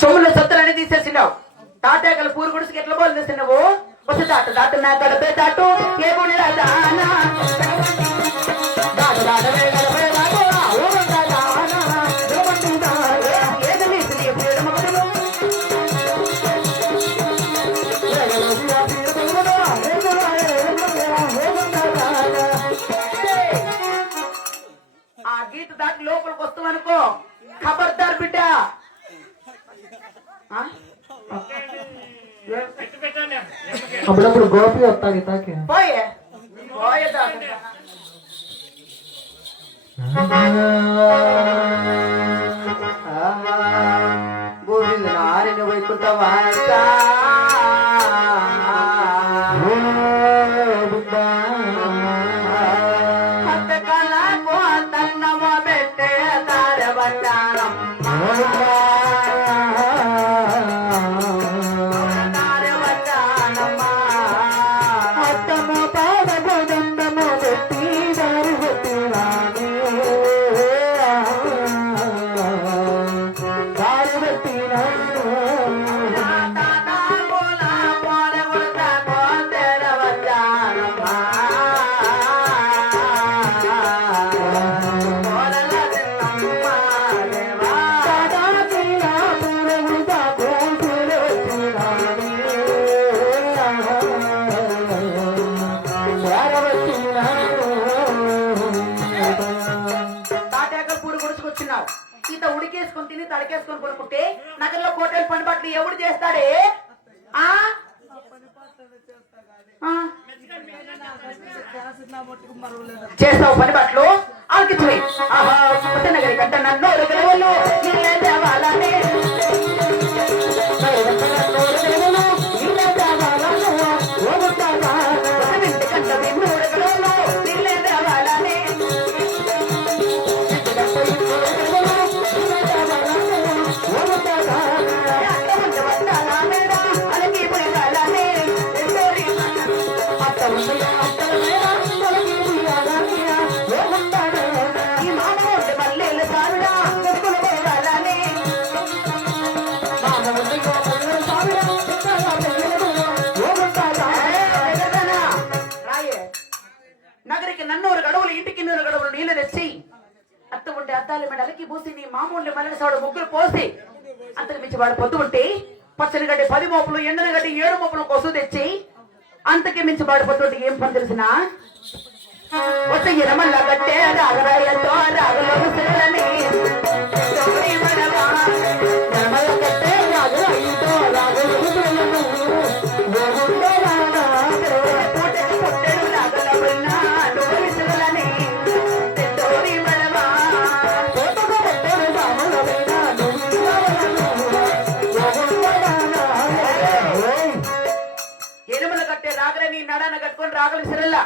చెవుల్లో సత్తులన్నీ తీసేసినావు. తాటాకలు పూరు గుడికి ఎట్లా బోలు చేసినావు? వస్తే దాటు దాటు నా గడపే దాటు ఏ గుడి ఆ గీత దాటి లోపలికి వస్తామనుకో ఖబర్దార్ బిడ్డ. అప్పుడప్పుడు గోపి వస్తాకి తాకి పోయే పోయే గోవింద నారిని వైకుంఠవా ఇంత ఉడికేసుకొని తిని తడికేసుకొని కొనుక్కుంటే నగరంలో కోటలు పని బట్టలు ఎవడు చేస్తాడే? చేస్తావు పని బట్టలు ఆలకించి నగరి కంట నన్ను నగరికి నన్నూరు గడువులు ఇంటికి నూరు గడువులు నీళ్లు తెచ్చి అత్త ఉంటే అద్దాల మెడలకి పూసి నీ మామూలు మల్లెసాడు ముగ్గులు పోసి అంతకు మించి వాడు పొద్దు ఉంటే పచ్చని గడ్డి 10 మోపులు ఎండని గడ్డి 7 మోపులు కొసు తెచ్చి అంతకి మించి వాడు పొద్దు ఉంటే ఏం పని తెలిసిన వచ్చే ఎరమల్ల గట్టే రాగరాయతో రాగలోని సిరలని నడాన కట్టుకొని రాగలి సిరల్లా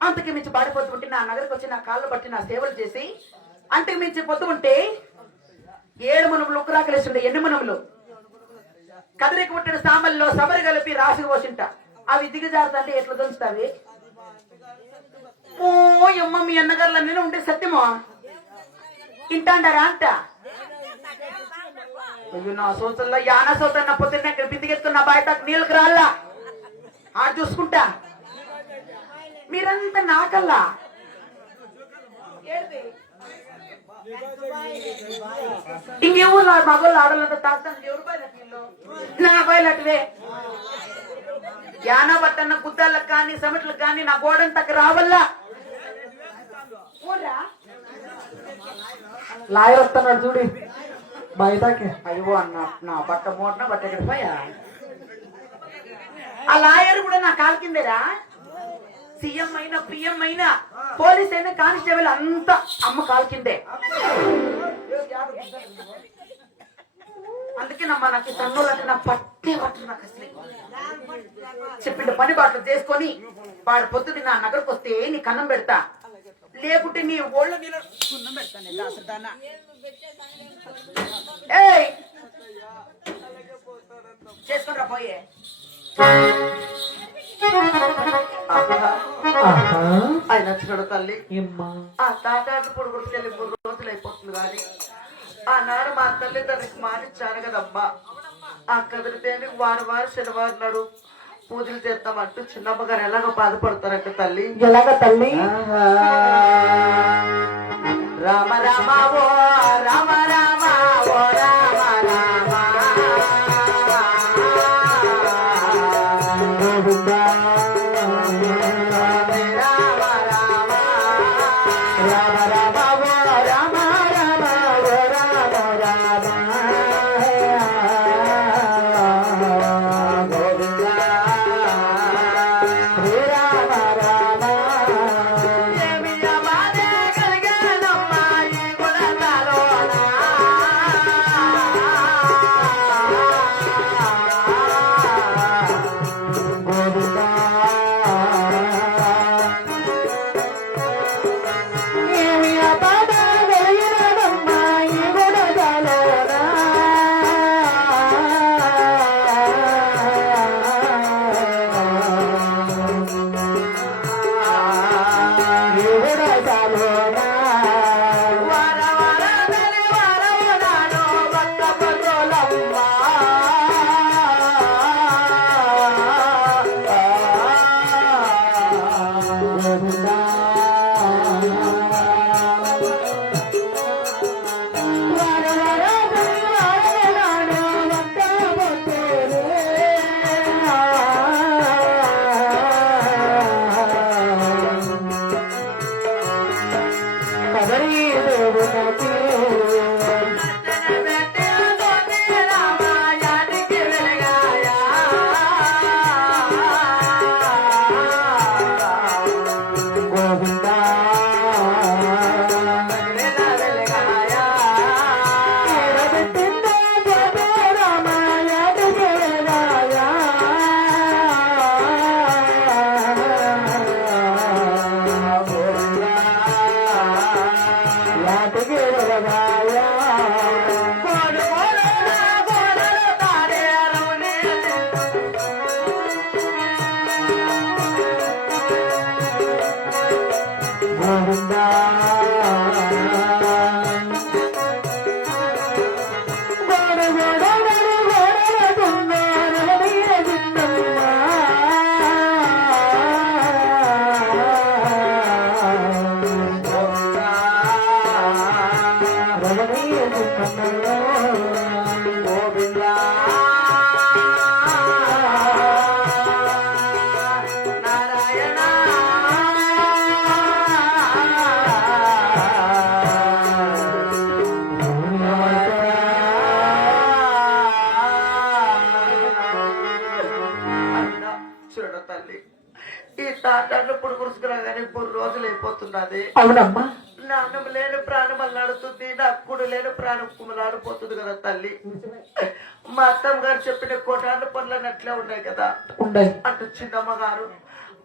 అంతకి మించి పాడిపోతుంటే నా నగరికి వచ్చి నా కాళ్ళు పట్టి నా సేవలు చేసి అంతకు మించి పొద్దు ఉంటే 7 మనములు ఉక్కురాకలేస్తుండే 8 మనములు కదిరికి పుట్టిన సామల్లో సమరి కలిపి రాసి పోసింట అవి దిగజారుతంటే ఎట్లా దంచుతావి? ఓ అమ్మ మీ అన్నగారులన్నీ ఉంటే సత్యమో ఇంటాండారా అంట నా సోచల్లో యానా సోతన్న పొద్దున్న బిందికెత్తున్న బయటకు నీళ్ళకి రాళ్ళ చూసుకుంటా మీరంతా నాకల్లా ఇంకెవరు మగోళ్ళు ఆడలంతా తాగుతాను ఎవరు బయలు నా బయలటువే యానా పట్టన్న గుద్దాలకు కానీ సమిట్లకు కానీ నా గోడంతకు రావల్లా లాయర్ వస్తున్నాడు చూడి బయటకి. అయ్యో అన్న నా బట్ట మోటన బట్ట ఎక్కడ పోయా? ఆ లాయర్ కూడా నా కాలు కిందేరా. సీఎం అయినా పిఎం అయినా పోలీస్ అయినా కానిస్టేబుల్ అంతా అమ్మ కాలు కిందే. అందుకే నమ్మ నాకు తన్నులంటే నా పట్టే పట్టు నాకు అసలు చెప్పిండు పని బాటలు చేసుకొని వాడు పొద్దున్న నా నగరకు వస్తే నీ కన్నం పెడతా, లేకుంటే నీ ఓళ్ళ నీళ్ళ సున్నం పెడతాను దాసదానా. ఏయ్ చేసుకుంటా పోయే ఆహా ఆయన చూడు తల్లి ఏమ్మా ఆ తాటాకు పొడుగుడికి వెళ్ళి 3 రోజులు అయిపోతుంది కానీ ఆనాడు మా తల్లి తనకి మానిచ్చాను కదమ్మా ఆ కదిలితేనే వారు శనివారం నాడు పూజలు చేస్తామంటూ చిన్నమ్మ గారు ఎలాగో బాధపడతారంట తల్లి ఎలాగ తల్లి రామ రామ ఓ రామ రామ ఓ రామ రామ గోవిందా రామ రామ రామ రామ ఓ రామ రామ ఓ రామ రామ గోవిందా శ్రీరామ రామ ఏమి బాధే కలిగేనమ్మా ఈ గుణాలోన గోవిందా ఏమి అపాద వెలిగినదమ్మా ఈ గుణదలోన ఈ గుణదలోన వర వర తల్లి వరము నాడు భక్త పరులమ్మా గోవిందా వర వర వరనాడు వట్టబొట్టేరు కదరీ దేవునకి పెట్టే గోపి రామాయానికి వెలగాయా గోవిందా వెలగాయా ఎడబెట్టిందో గోపి రామాయణి వెలగాయా యాటికి వెలగాయా కోడు కోడు కోడలు తాడేరు గోవిందా గోడు గోడు గోడు రమణీయ చిన్నమ్మ రమణీయ చిన్నమ్మ గోవిందా నారాయణ చూడ తల్లి ఈ తాటాన్ని ఇప్పుడు కురుసుకురాగానే 3 రోజులు అయిపోతున్నది అవునమ్మా నాన్నము లేని ప్రాణం అల్లాడుతుంది నా అక్కుడు లేని ప్రాణం కుమలాడిపోతుంది కదా తల్లి మా అత్తమ్మ గారు చెప్పిన కోటాను పనులు అట్లే ఉన్నాయి కదా ఉండయి అటు చిన్నమ్మ గారు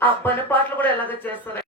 ఆ పని పాటలు కూడా ఎలాగ చేస్తారు